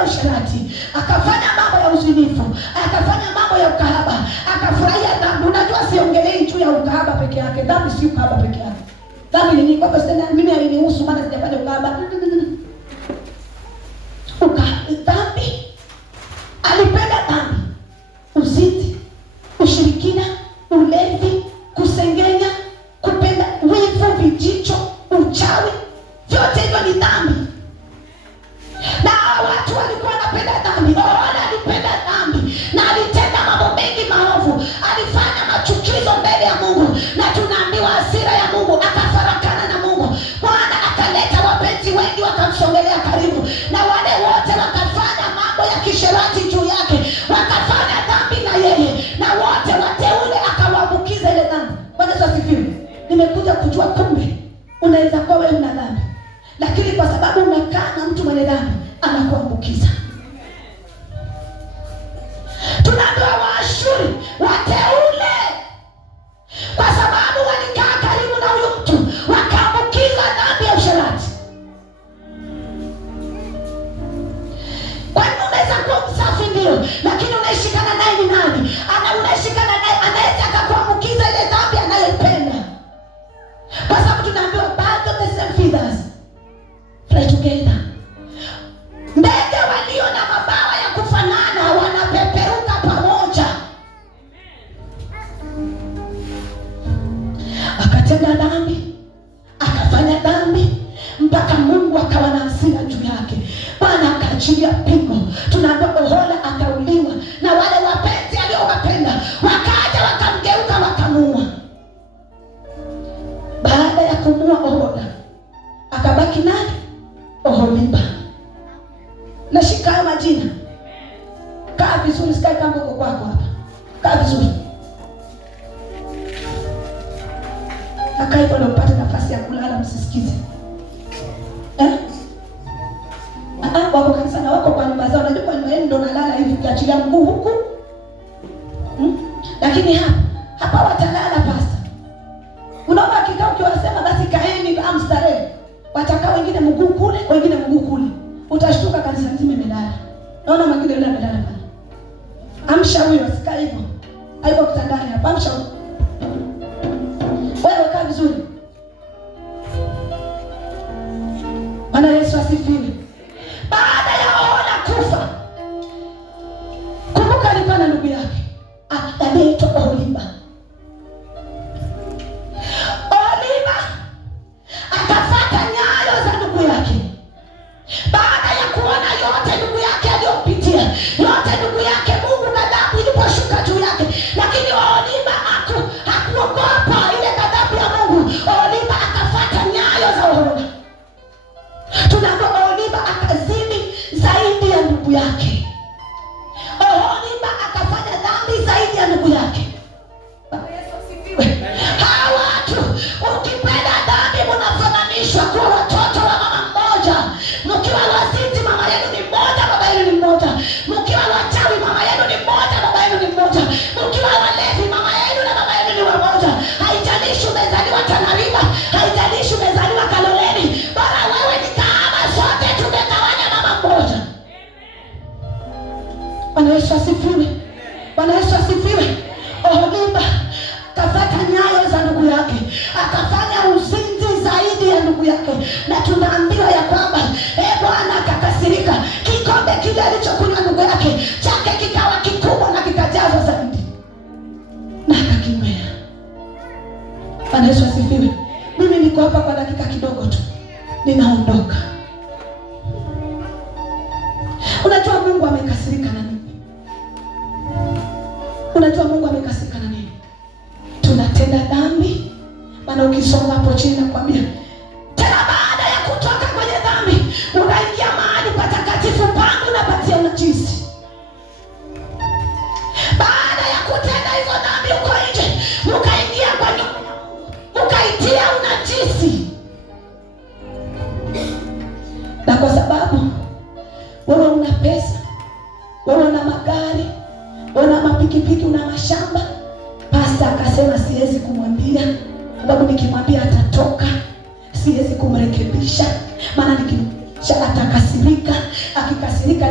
ya usherati, akafanya mambo ya uzinifu, akafanya mambo ya ukahaba, akafurahia dhambi. Unajua siongelei juu ya ukahaba peke yake. Dhambi si ukahaba peke yake. Dhambi ni nini? Kwa sababu mimi hainihusu maana sijafanya ukahaba. Dhambi, alipenda dhambi, uzinzi, ushirikina, ulevi, kusengenya, kupenda wivu, vijicho, uchawi, vyote hivyo ni dhambi. Na watu walikuwa wanapenda dhambi. Ona, alipenda dhambi na alitenda mambo mengi maovu, alifanya machukizo mbele ya Mungu, na tunaambiwa hasira ya Mungu, akafarakana na Mungu. Bwana akaleta wapenzi wengi wakamsongelea karibu, na wale wote wakafanya mambo ya kisherati juu yake, wakafanya dhambi na yeye, na wote wateule akawaambukiza ile dhambi. Bwana Yesu asifiwe. Nimekuja kujua kumbe unaweza kuwa wewe una dhambi, lakini kwa sababu unakaa na mtu mwenye dhambi anakuambukiza. Tunaambiwa Waashuri wateule, kwa sababu walikaa karibu na huyu mtu, wakaambukiza dhambi ya usherati. Kwa nini? Unaweza kuwa msafi ndio, lakini unaishikana naye ni nani? Unaishikana naye anaweza akakuambukiza ile dhambi anayoipenda. Kwa sababu tunaambiwa birds of the same feathers fly together. Ndege walio na mabawa ya kufanana wanapeperuka pamoja. Akatenda dhambi, akafanya dhambi, mpaka Mungu akawa na hasira juu yake. Bwana akaachilia pigo. Tunaambiwa Ohola akauliwa, na wale wapenzi aliowapenda wakaja wakamgeuka wakamuua. Baada ya kumuua Ohola, akabaki nani? Oholiba. Nashika hayo majina. Kaa vizuri, sikai kama uko kwako hapa. Kaa vizuri. Kaa hivyo ndio upate nafasi ya kulala, msisikize. Wako kanisa na wako kwa nyumba zao. Unajua kwa nyumba yenu ndio nalala hivi, ukiachilia mguu huku. Lakini hapa watalala pasta. Unaomba kikao ukiwasema basi kaeni amstarehe. Watakaa wengine mguu kule, wengine mguu kule. Utashtuka kanisa nzima imelala. Naona mwingine yule amelala pale. Amsha huyo, sika hivyo. Haiko kitandani hapa, amsha huyo. Wewe kaa vizuri. Bwana Yesu asifiwe. Baada ya Ohola kufa, kumbuka alikuwa na ndugu yake anaitwa Oholiba. Oholiba akafuata nyayo za ndugu yake. Baada ya kuona yote ndugu yake aliyopitia, yote ndugu yake, Mungu na ghadhabu iliposhuka juu yake, lakini Oholiba hakuogopa ile ghadhabu ya Mungu. Oholiba akafuata nyayo za Ohola. Tunaambiwa Oholiba akazini zaidi ya ndugu yake. Oholiba akafanya dhambi zaidi ya ndugu yake. Yesu asifiwe. Hawa watu ukipenda dhambi mnafananishwa kuwa watoto wa mama mmoja. Mkiwa wazinzi mama yenu ni mmoja, baba yenu ni mmoja. Mkiwa wachawi mama yenu ni mmoja, baba yenu ni mmoja. Mkiwa walevi mama yenu na baba yenu ni wamoja. Haijalishi umezaliwa Tanariba, haijalishi umezaliwa Kaloleni, bora wewe ni kama sote tumegawanya mama mmoja. Bwana Yesu asifiwe. Bwana Yesu asifiwe. Oholiba kafuata nyayo za ndugu yake, akafanya uzinzi zaidi ya ndugu yake, na tunaambiwa ya kwamba Bwana akakasirika. Kikombe kile alichokunywa ndugu yake chake kikawa kikubwa na kikajazwa zaidi, na akakinywea. Bwana Yesu asifiwe. Mimi niko hapa kwa dakika kidogo tu, ninaondoka. Unajua Mungu amekasirika na nini? Unajua Mungu amekasirika na nini? Tunatenda dhambi. Maana ukisoma hapo chini nakwambia, tena baada ya kutoka kwenye dhambi unaingia mahali patakatifu pangu na patia unajisi. Baada ya kutenda hizo dhambi uko nje, ukaingia kwa nyumba, ukaitia unajisi. Na kwa sababu wewe una pesa, wewe una magari, una mapikipiki, una mashamba, pasta akasema siwezi kumwambia, sababu nikimwambia atatoka, siwezi kumrekebisha, maana nikimrekebisha atakasirika, akikasirika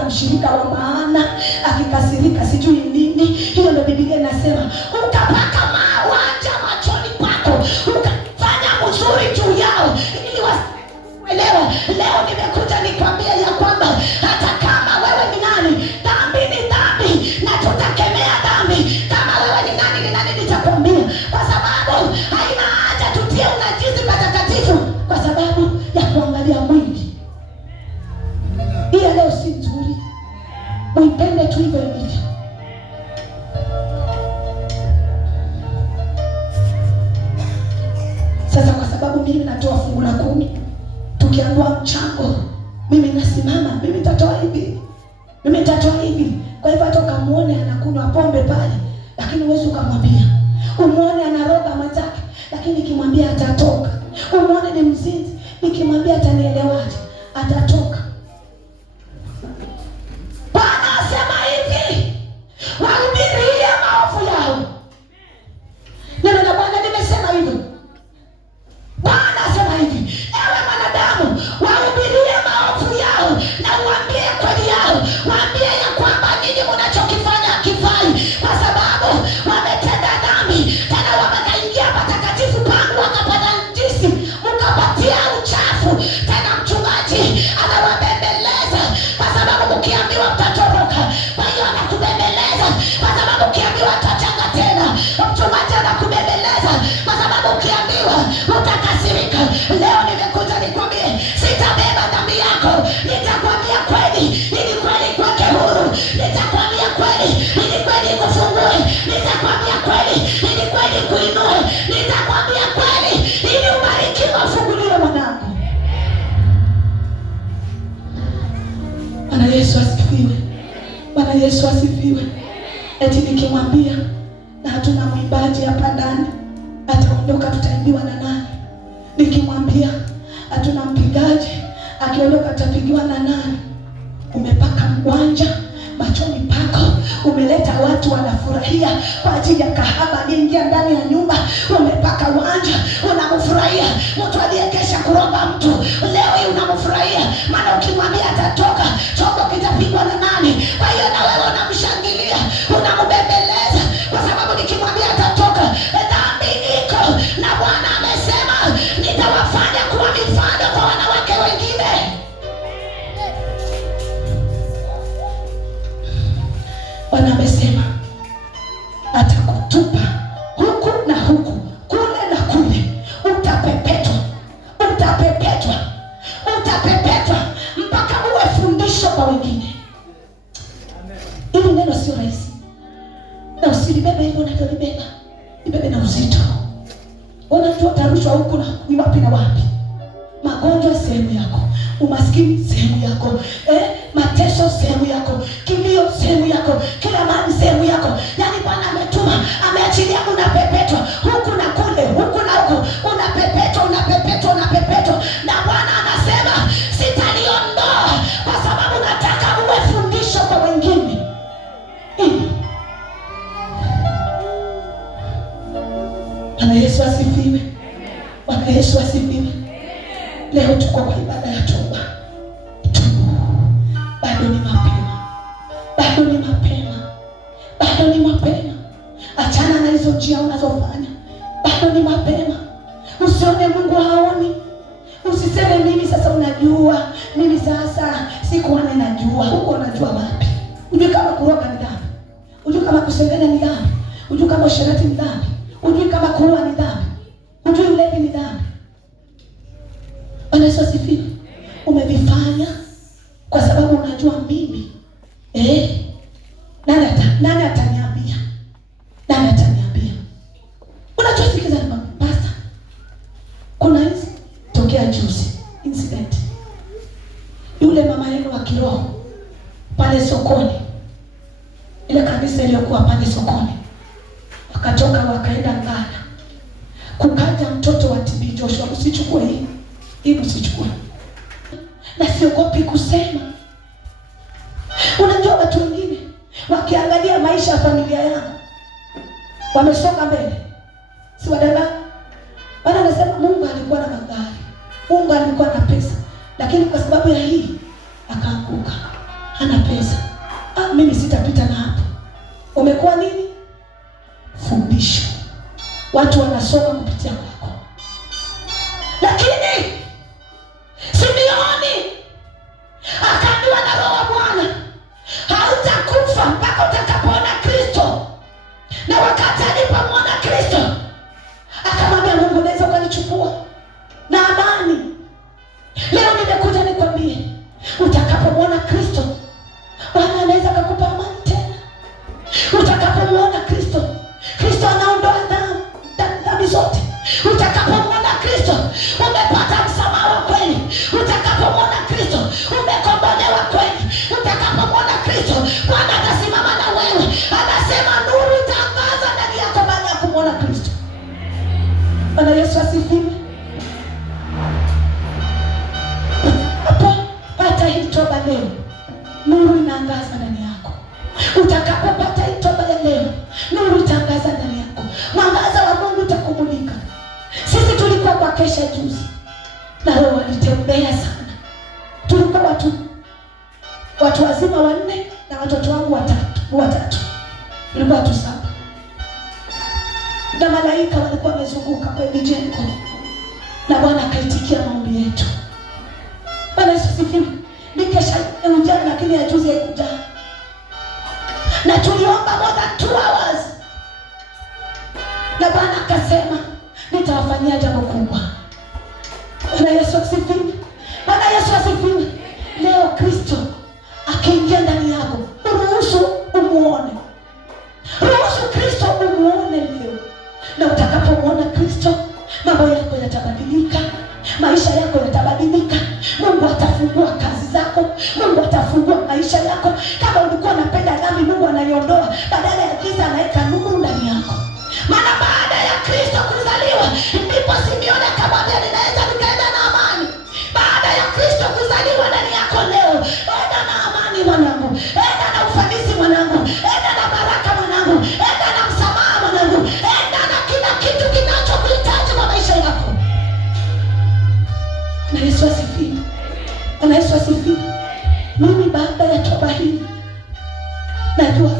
kupoteza mshirika wa maana, akikasirika sijui nini. Hiyo ndio Biblia inasema ukapaka mawanja machoni pako, ukafanya mzuri juu yao ili wasielewe. Leo nimekuja nikwambia ya kwamba hata kama wewe ni nani, dhambi ni dhambi na tutakemea dhambi. Kama wewe ni nani nitakwambia, kwa sababu haina haja tutie unajisi patakatifu kwa sababu ya kuangalia mwili. Hii leo si nzuri, uipende tu hivyo hivyo. Sasa kwa sababu mimi natoa fungu la 10, tukiambiwa mchango, mimi nasimama, mimi nitatoa hivi. Kwa hivyo hata ukamuone anakunywa pombe pale, lakini huwezi ukamwambia. Umuone anaroga mwenzake, lakini nikimwambia atatoka. Umuone ni mzinzi, nikimwambia atanielewaje? Atatoka. Bwana asema hivi, wahubirie maovu yao. Neno la Bwana limesema hivyo. Bwana asema hivi, ewe mwanadamu, wahubirie maovu yao na uambie kweli yao. Waambie ya kwamba nyinyi mnachokifanya hakifai, kwa sababu wametenda dhambi, tena wamekaingia patakatifu pangu wakapata najisi, mkapatia uchafu. Tena mchungaji anawabembeleza kwa sababu mkiambiwa mtatoroka. Kwa hiyo anakubembeleza kwa sababu ukiambiwa utachanga tena. Mchungaji anakubembeleza kwa sababu ukiambiwa utakasirika. Leo nimekuja nikwambie, sitabeba dhambi yako. Nitakwambia kweli ili kweli kwake huru. Nitakwambia kweli ili kweli kufungue. Nitakwambia kweli ili kweli kuinue. Nitakwambia kweli ili ubarikiwe, ufunguliwe mwanangu. Bwana Yesu asifiwe. Bwana Yesu asifiwe. Eti nikimwambia na hatuna mwimbaji hapa ndani, ataondoka, tutaimbiwa na nani? Nikimwambia hatuna mpigaji, akiondoka tutapigiwa na nani? Umepaka mwanja machoni pako, umeleta watu wanafurahia kwa ajili ya kahaba aliingia ndani ya nyumba. Umepaka wanja, unamfurahia mtu aliyekesha kuroga mtu. Leo hii unamfurahia, maana ukimwambia atatoka, chombo kitapigwa na nani? Kwa hiyo na wewe unamshangilia, unambembeleza kwa sababu nikimwambia atatoka. Dhambi iko na Bwana amesema nitawafanya kuwa mifano kwa wanawake wengine. Bwana amesema atakutupa huku na huku, kule na kule. Utapepetwa mpaka uwe fundisho kwa wengine. Hili neno sio rahisi, na usilibebe hivyo unavyolibeba. Libebe na uzito. Unajua utarushwa huku na ni wapi na wapi. Magonjwa sehemu yako, umaskini sehemu yako, mateso sehemu yako, kilio sehemu yako, kila mahali sehemu yako. Yaani Bwana ametuma, ameachilia, unapepetwa huku na kule, huku na huku, unapepetwa. Na Bwana anasema sitaliondoa kwa sababu nataka uwe fundisho kwa wengine. Bwana Yesu asifiwe. Bwana Yesu asifiwe. Leo tuko kwa ibada ya toba. Bado ni mapema. Achana na hizo njia unazofanya. Bado ni mapema. Usione Mungu haoni. Usiseme mimi sasa unajua, mimi sasa sikuone najua. Huko unajua wapi? Unajua kama kuroga ni dhambi? Unajua kama kusengenya ni dhambi? Unajua kama usherati ni dhambi? Unajua kama kuua ni dhambi? Unajua ulevi ni dhambi? Bwana Yesu asifiwe. Umevifanya kwa sababu unajua mimi nani ataniambia? Unajua sikiza ni pasta. Kuna hizi tokea juzi incident. Yule mama yenu wa kiroho pale sokoni, ile kanisa iliyokuwa pale sokoni, wakatoka wakaenda Ngara. Kukaja mtoto wa TB Joshua. Usichukue hii usichukue. Na siogopi kusema. Unajua watu wengine wakiangalia maisha ya familia yangu wamesonga mbele. Si wadanganya. Bwana anasema Mungu alikuwa na magari, Mungu alikuwa na pesa, lakini kwa sababu ya hii akaanguka. ana pesa. Mimi sitapita na hapo. Umekuwa nini? Fundisho. Watu wanasoma kupitia kwako. Lakini Simeoni akaambiwa na Roho wa Bwana, hautakufa mpaka utakapoona Kristo. Na wakati alipomwona Kristo akamwambia Mungu, naweza ukanichukua na amani. Leo nimekuja nikwambie, utakapomwona Kristo Bwana anaweza kukupa amani tena. Utakapomwona Kristo, Kristo anaondoa dhambi zote. Utakapomwona Kristo umepata msamaha wa kweli. Utakapomwona Kristo umekombolewa kweli. Utakapomwona Kristo Bwana atasimama na wewe, anasema nuru itaangaza ndani yako baada ya kumwona Kristo. Bwana Yesu asifiwe. Hapo pata hii toba leo, nuru inaangaza ndani yako. Utakapopata hii toba ya leo, nuru itaangaza ndani yako. Mwangaza wa Mungu utakumulika. Sisi tulikuwa kwa kesha juzi na Roho alitembea sana. Tulikuwa watu wazima 4 na watoto wangu watatu. Tulikuwa watu 7. Na malaika walikuwa wamezunguka kwenye jengo. Na Bwana akaitikia maombi yetu. Bwana Yesu asifiwe. Nikesha ujana lakini ya juzi haikuja. Na tuliomba more than 2 hours. Na Bwana akasema nitawafanyia jambo kubwa. Bwana Yesu asifiwe. Bwana Yesu asifiwe. Leo Kristo akiingia ndani yako, ruhusu umuone. Ruhusu Kristo umuone leo. Na utakapomwona Kristo, mambo yako yatabadilika, maisha yako yatabadilika. Mungu atafungua kazi zako, Mungu atafungua maisha yako. Kama ulikuwa unapenda dhambi, Mungu anaiondoa, badala ya giza anaweka nuru ndani yako. Maana baada ya Kristo kuzaliwa, ndipo Simeoni akamwambia ninaweza nikaenda na amani. Baada ya Kristo kuzaliwa ndani yako leo, enda na amani mwanangu, enda na ufanisi mwanangu, enda na baraka mwanangu, enda na msamaha mwanangu, enda na kila kitu kinachokuhitaji kwa maisha yako. Na Yesu asifiwe. Na Yesu asifiwe. Mimi baada ya toba hii najua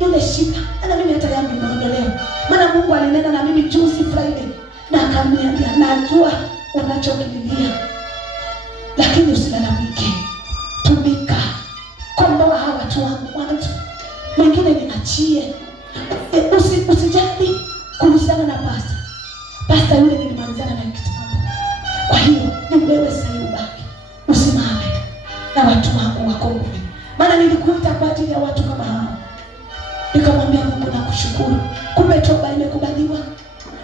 ile shida na mimi hata yangu imeondolewa. Maana Mungu alinena na mimi juzi Friday na akaniambia, najua unachokililia lakini usilalamike. Tumika. Komboa hawa watu wangu mwanzo. Mwingine niachie. Usijali kuhusiana na pasta yule nilimalizana na kitambo. Kwa hiyo ni wewe sasa ubaki. Usimame na watu wangu wakomboe. Maana nilikuita kwa ajili ya watu kama hao. Nikamwambia Mungu nakushukuru. Kumbe toba imekubaliwa.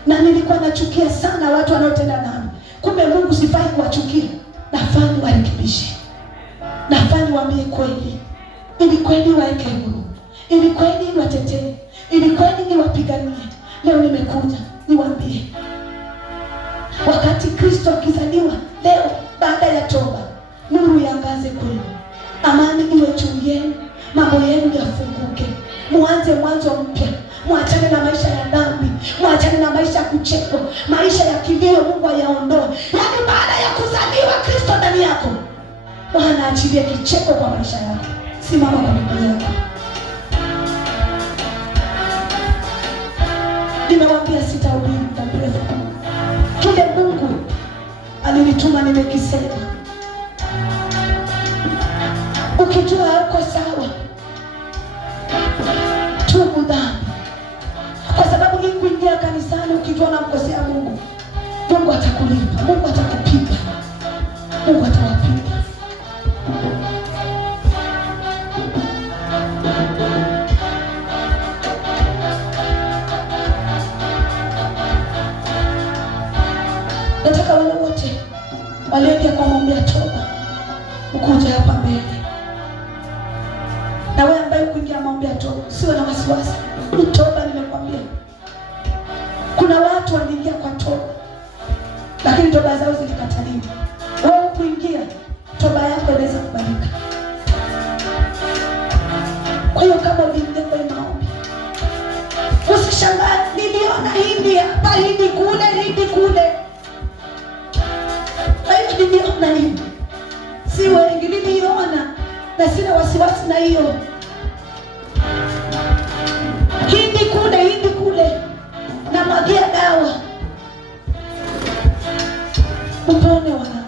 Na nilikuwa nachukia sana watu wanaotenda dhambi. Kumbe Mungu sifai kuwachukia. Nafaa niwarekebishe. Nafaa niwaambie kweli. Ili kweli waeke huru. Ili kweli watetee. Ili kweli niwapiganie. Leo nimekuja niwaambie. Wakati Kristo akizaliwa leo baada ya toba, nuru iangaze kwenu. Amani iwe juu yenu. Mambo yenu yafunguke. Muanze mwanzo mpya. Muachane na maisha ya dhambi. Muachane na maisha ya kuchekwa. Maisha ya kilio Mungu ayaondoe. Yaani baada ya kuzaliwa Kristo ndani yako, Bwana achilie kicheko kwa maisha yako. Simama kwa miguu yako. Nimewambia sitahubiri muda mrefu. Kile Mungu alinituma nimekisema. Ukijua hauko sawa, tubu dhambi. Kwa sababu hii kuingia kanisani ukijua unamkosea Mungu, Mungu atakulipa, Mungu atakupiga, Mungu atawapiga. Nataka wale wote walioingia kwa maombi ya toba ukuja hapa mbele. Na wewe ambaye kuingia maombi ya toba, usiwe na wasiwasi. Ni toba nimekwambia. Kuna watu waliingia kwa toba lakini toba zao zilikataliwa. Wewe kuingia, toba yako inaweza kubalika. Kwa hiyo kama uliingia kwa maombi, usishangae niliona hindi hapa, hindi kule, hindi kule. Hayo niliona hindi. Si wengi niliona na sina wasiwasi na hiyo. Hindi kule na mwagia dawa upone wana